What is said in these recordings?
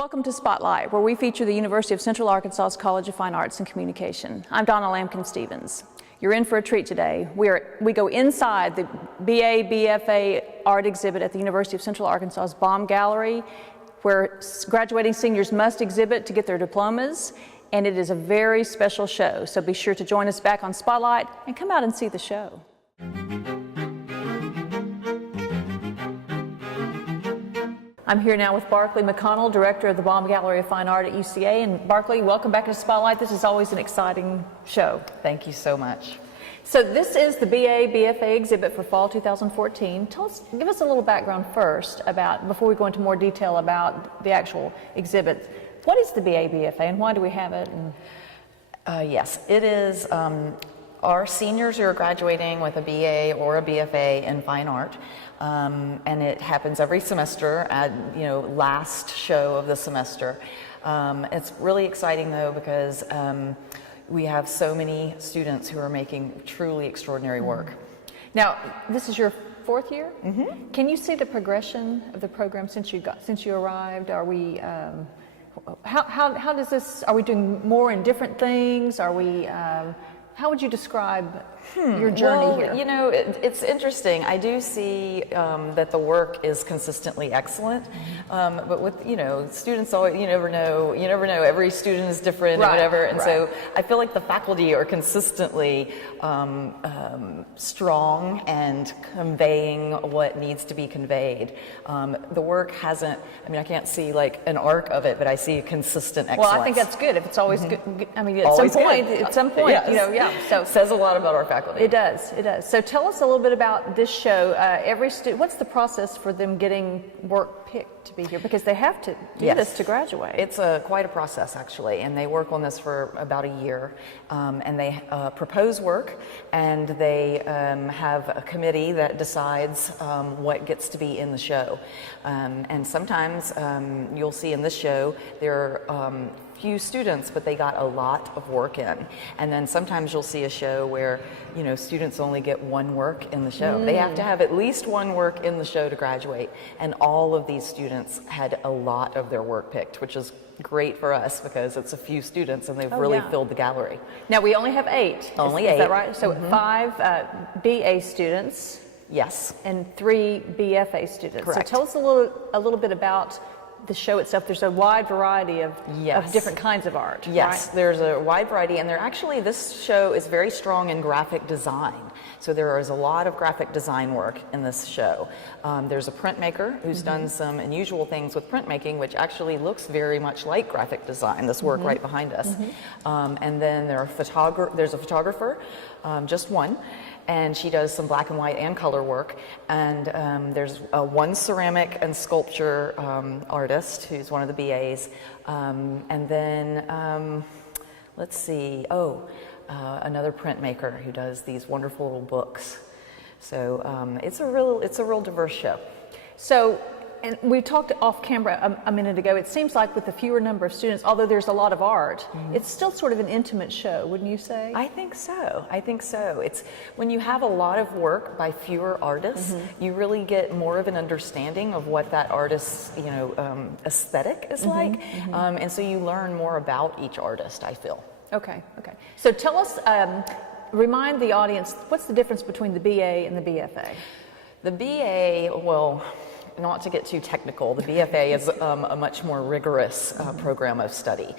Welcome to Spotlight, where we feature the University of Central Arkansas's College of Fine Arts and Communication. I'm Donna Lampkin-Stevens. You're in for a treat today. We go inside the BA, BFA art exhibit at the University of Central Arkansas's Baum Gallery, where graduating seniors must exhibit to get their diplomas, and it is a very special show, so be sure to join us back on Spotlight and come out and see the show. I'm here now with Barclay McConnell, Director of the Baum Gallery of Fine Art at UCA. And Barclay, welcome back to Spotlight. This is always an exciting show. Thank you so much. So this is the BA, BFA exhibit for fall 2014. Give us a little background first before we go into more detail about the actual exhibit. What is the BA, BFA and why do we have it? Yes, it is our seniors who are graduating with a BA or a BFA in fine art. And it happens every semester at, last show of the semester. It's really exciting though because we have so many students who are making truly extraordinary work. Now, this is your fourth year? Mm-hmm. Can you see the progression of the program since you arrived? Are we, how does this, are we doing more and different things? Are we, how would you describe your journey here? It's interesting. I do see that the work is consistently excellent, but with students, always you never know. Every student is different, and whatever, and so I feel like the faculty are consistently strong and conveying what needs to be conveyed. The work hasn't. I can't see like an arc of it, but I see a consistent excellence. Well, I think that's good. If it's always good, at some point, yes. So it says a lot about our faculty. It does. So tell us a little bit about this show. What's the process for them getting work picked to be here? Because they have to do this to graduate. It's quite a process actually, and they work on this for about a year, and they propose work, and they have a committee that decides what gets to be in the show. And sometimes you'll see in this show there are few students, but they got a lot of work in. And then sometimes you'll see a show where, students only get one work in the show. They have to have at least one work in the show to graduate. And all of these students had a lot of their work picked, which is great for us because it's a few students and they've really filled the gallery. Now we only have 8. Only 8. Is that right? So 5 BA students. Yes. And 3 BFA students. Correct. So tell us a little bit about the show itself. There's a wide variety of different kinds of art. Yes, right? There's a wide variety, and this show is very strong in graphic design. So there is a lot of graphic design work in this show. There's a printmaker who's done some unusual things with printmaking, which actually looks very much like graphic design, this work right behind us. And then there's a photographer, just one, and she does some black and white and color work. And there's one ceramic and sculpture artist who's one of the BAs. And then, let's see, another printmaker who does these wonderful little books. So it's a real diverse show. So, and we talked off camera a minute ago, it seems like with the fewer number of students, although there's a lot of art, it's still sort of an intimate show, wouldn't you say? I think so. It's when you have a lot of work by fewer artists, you really get more of an understanding of what that artist's, aesthetic is like. And so you learn more about each artist, I feel. Okay. So tell us, remind the audience, what's the difference between the BA and the BFA? The BA, well, not to get too technical, the BFA is a much more rigorous program of study.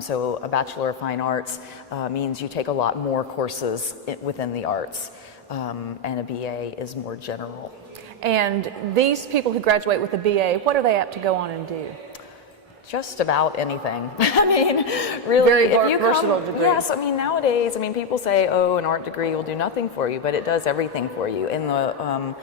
So a Bachelor of Fine Arts means you take a lot more courses within the arts, and a BA is more general. And these people who graduate with a BA, what are they apt to go on and do? Just about anything. Really, very versatile degree. Yes, nowadays, people say, an art degree will do nothing for you, but it does everything for you. In the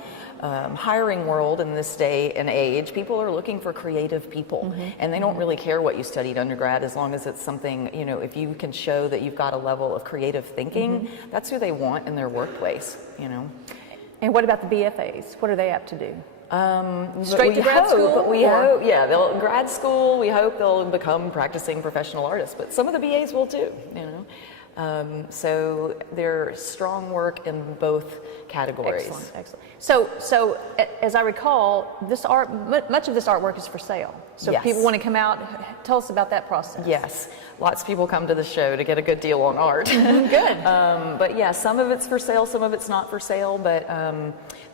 hiring world in this day and age, people are looking for creative people, and they don't really care what you studied undergrad as long as it's something, if you can show that you've got a level of creative thinking, that's who they want in their workplace, And what about the BFAs? What are they apt to do? Straight to grad school? But we hope, they'll grad school. We hope they'll become practicing professional artists. But some of the BAs will too, So there's strong work in both categories. Excellent. So as I recall, much of this artwork is for sale. So Yes. people want to come out. Tell us about that process. Yes, lots of people come to the show to get a good deal on art. Good. But yeah, some of it's for sale, some of it's not for sale, but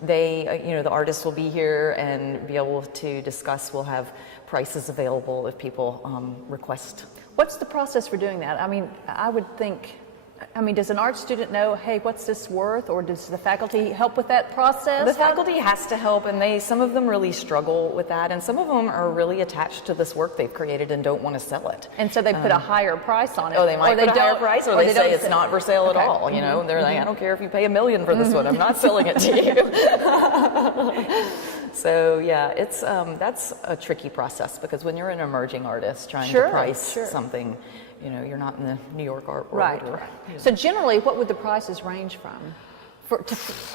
the artists will be here and be able to discuss. We'll have prices available if people request. What's the process for doing that? I mean, I would think, does an art student know, hey, what's this worth? Or does the faculty help with that process? The faculty has to help, and some of them really struggle with that, and some of them are really attached to this work they've created and don't want to sell it. And so they put a higher price on it. Oh, they might put a higher price, or they say it's don't not for sale at Okay. all. You know, they're like, I don't care if you pay $1 million for this one, I'm not selling it to you. So yeah, it's that's a tricky process, because when you're an emerging artist trying to price something, you're not in the New York art world. Right. So generally, what would the prices range from?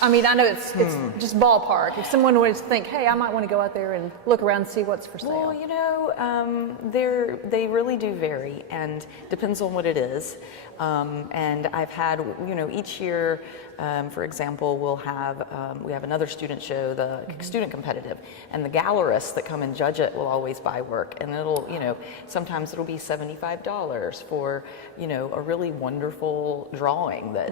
I know it's just ballpark. If someone would think, hey, I might want to go out there and look around and see what's for sale. Well, they really do vary, and depends on what it is. And I've had, each year, for example, we have another student show, the student competitive, and the gallerists that come and judge it will always buy work, and sometimes it'll be $75 for, a really wonderful drawing that,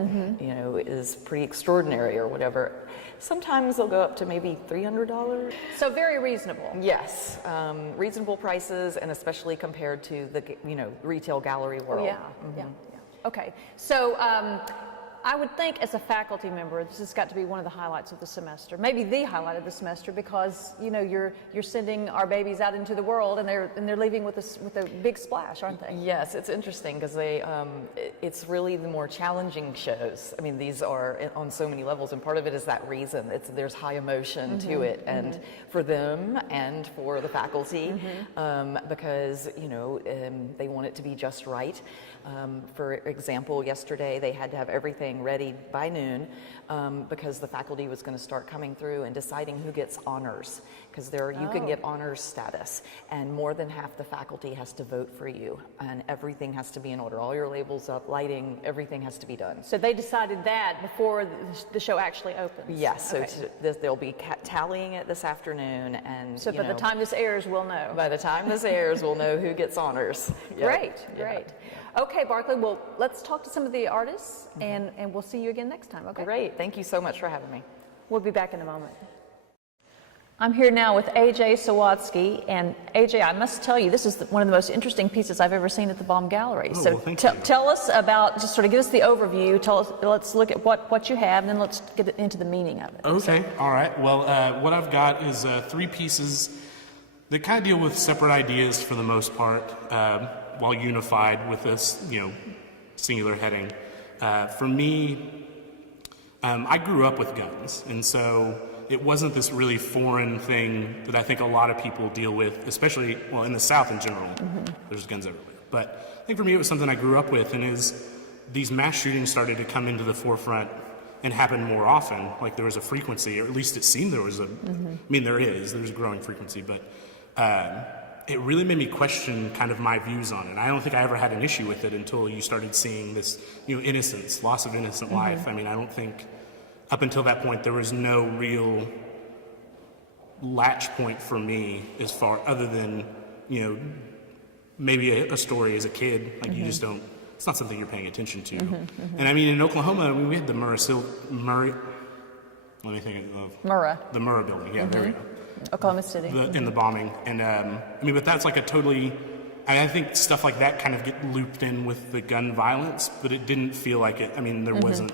is pretty extraordinary or whatever. Sometimes they'll go up to maybe $300. So very reasonable. Yes, reasonable prices, and especially compared to the, retail gallery world. Yeah. Okay, so I would think as a faculty member, this has got to be one of the highlights of the semester, maybe the highlight of the semester, because you're sending our babies out into the world, and they're leaving with a big splash, aren't they? Yes, it's interesting, because it's really the more challenging shows. I mean, these are on so many levels, and part of it is that reason. There's high emotion to it, and for them and for the faculty, because they want it to be just right. For example, yesterday they had to have everything ready by noon, because the faculty was going to start coming through and deciding who gets honors, because you can get honors status, and more than half the faculty has to vote for you, and everything has to be in order. All your labels up, lighting, everything has to be done. So they decided that before the show actually opens? Yes, so they'll be tallying it this afternoon, and so by the time this airs, we'll know. By the time this airs, we'll know who gets honors. Great. Okay, Barclay, well, let's talk to some of the artists, and we'll see you again next time, okay? Great. Thank you so much for having me. We'll be back in a moment. I'm here now with A.J. Sawatsky, and A.J., I must tell you, this is one of the most interesting pieces I've ever seen at the Baum Gallery. Oh, so well, thank you. Tell us about, just sort of give us the overview, let's look at what you have, and then let's get into the meaning of it. Okay, all right. Well, what I've got is 3 pieces that kind of deal with separate ideas for the most part, while unified with this, singular heading. For me, I grew up with guns, and so it wasn't this really foreign thing that I think a lot of people deal with, especially, in the South in general. There's guns everywhere. But I think for me it was something I grew up with, and these mass shootings started to come into the forefront and happen more often. Like there was a frequency, or at least it seemed there was there's a growing frequency, but it really made me question kind of my views on it. I don't think I ever had an issue with it until you started seeing this, innocence, loss of innocent life. I don't think up until that point there was no real latch point for me as far other than, maybe a story as a kid. Like you just don't, it's not something you're paying attention to. And in Oklahoma, we had the Murrah building. Yeah, there we go. Oklahoma City. In the bombing. And but that's like a totally, I think stuff like that kind of get looped in with the gun violence, but it didn't feel like it. There wasn't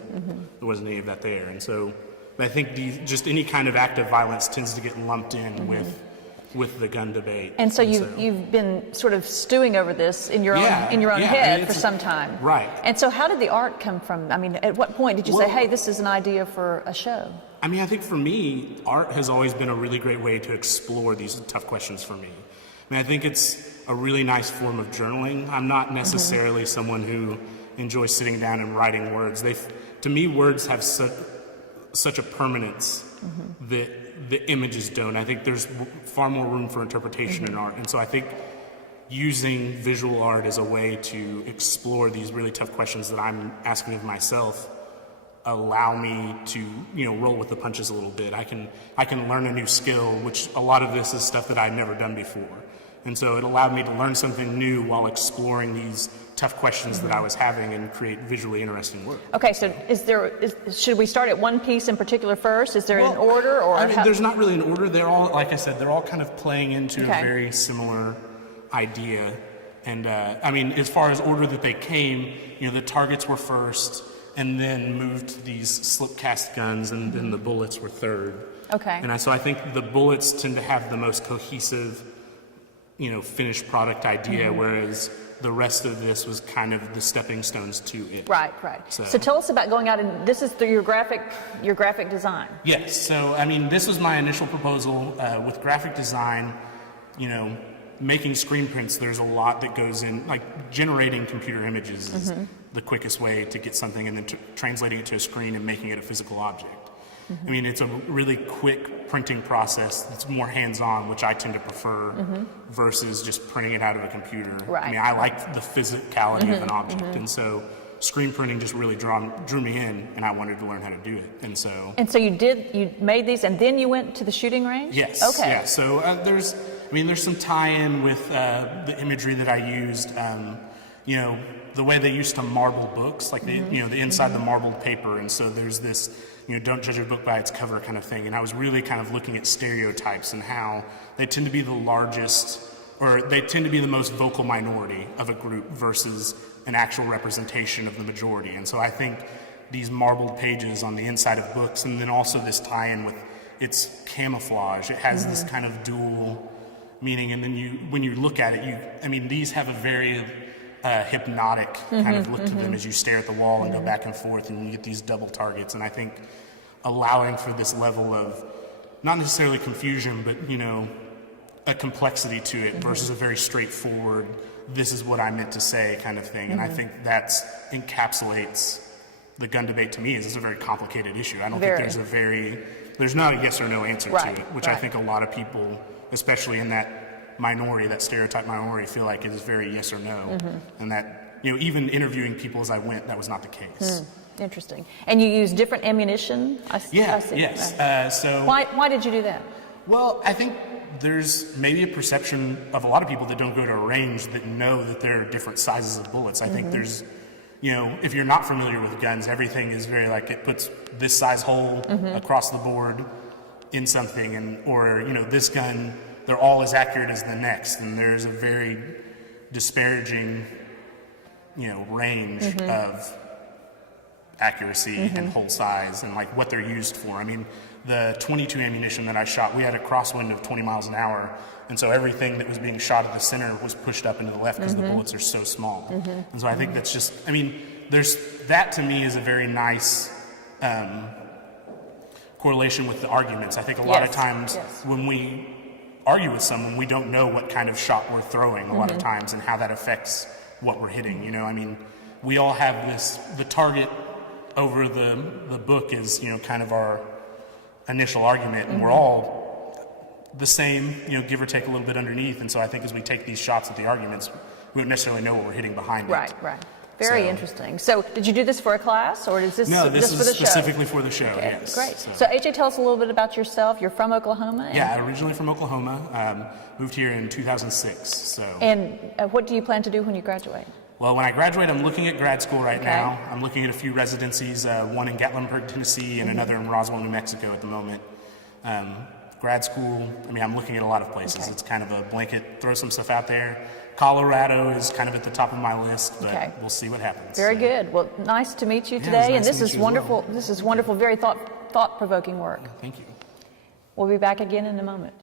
any of that there. And so I think just any kind of act of violence tends to get lumped in with the gun debate. And so you've been sort of stewing over this in your own head for some time. Right. And so how did the art come from? At what point did you say, hey, this is an idea for a show? I think for me, art has always been a really great way to explore these tough questions for me. I think it's a really nice form of journaling. I'm not necessarily someone who enjoys sitting down and writing words. To me, words have such a permanence that the images don't. I think there's far more room for interpretation in art. And so I think using visual art as a way to explore these really tough questions that I'm asking of myself allow me to roll with the punches a little bit. I can learn a new skill, which a lot of this is stuff that I've never done before. And so it allowed me to learn something new while exploring these tough questions that I was having and create visually interesting work. Okay, so should we start at one piece in particular first? Is there an order? Or I mean, there's not really an order. They're all, like I said, they're all kind of playing into a very similar idea. And I mean, as far as order that they came, the targets were first, and then moved to these slip cast guns, and then the bullets were third. Okay. And so I think the bullets tend to have the most cohesive, finished product idea, whereas the rest of this was kind of the stepping stones to it. Right. So tell us about going out, and this is your graphic design. Yes. So I mean, this was my initial proposal with graphic design. Making screen prints, there's a lot that goes in, like generating computer images is the quickest way to get something, and then translating it to a screen and making it a physical object. I mean, it's a really quick printing process that's more hands-on, which I tend to prefer, versus just printing it out of a computer. Right. I mean, I like the physicality of an object, and so screen printing just really drew me in, and I wanted to learn how to do it. And so you made these, and then you went to the shooting range? Yes. Okay. Yeah. So there's some tie-in with the imagery that I used. The way they used to marble books, like the inside the marbled paper, and so there's this don't judge a book by its cover kind of thing. And I was really kind of looking at stereotypes and how they tend to be the largest, or they tend to be the most vocal minority of a group versus an actual representation of the majority. And so I think these marbled pages on the inside of books, and then also this tie-in with its camouflage, it has this kind of dual meaning. And then when you look at it, these have a very hypnotic kind of look to them as you stare at the wall and go back and forth, and you get these double targets. And I think allowing for this level of not necessarily confusion, but a complexity to it versus a very straightforward, this is what I meant to say kind of thing. And I think that encapsulates the gun debate to me. Is it's a very complicated issue. I don't think there's not a yes or no answer to it, which I think a lot of people, especially in that minority, that stereotype minority, feel like it is very yes or no. And that, even interviewing people as I went, that was not the case. Interesting. And you use different ammunition? I see. Yes. So why did you do that? Well, I think there's maybe a perception of a lot of people that don't go to a range that know that there are different sizes of bullets. I think there's, if you're not familiar with guns, everything is very it puts this size hole across the board in something, or this gun, they're all as accurate as the next, and there's a very disparaging, range of accuracy and hole size and what they're used for. I mean, the .22 ammunition that I shot, we had a crosswind of 20 miles an hour, and so everything that was being shot at the center was pushed up into the left because the bullets are so small. And so I think that's just, there's that to me is a very nice correlation with the arguments. I think a lot of times when we argue with someone, we don't know what kind of shot we're throwing a lot of times and how that affects what we're hitting. We all have the target over the book is, kind of our initial argument, and we're all the same, give or take a little bit underneath. And so I think as we take these shots at the arguments, we don't necessarily know what we're hitting behind it. Right. Very interesting. So did you do this for a class, or is this No, this just for the is specifically for the show, Okay, yes. great. So AJ, tell us a little bit about yourself. You're from Oklahoma? Yeah, originally from Oklahoma. Moved here in 2006. And what do you plan to do when you graduate? Well, when I graduate, I'm looking at grad school right now. I'm looking at a few residencies, one in Gatlinburg, Tennessee, and another in Roswell, New Mexico at the moment. Grad school, I'm looking at a lot of places. It's kind of a blanket, throw some stuff out there. Colorado is kind of at the top of my list, but we'll see what happens. Very good. Well, nice to meet you today, and this is wonderful. Well. This is wonderful, very thought-provoking work. Thank you. We'll be back again in a moment.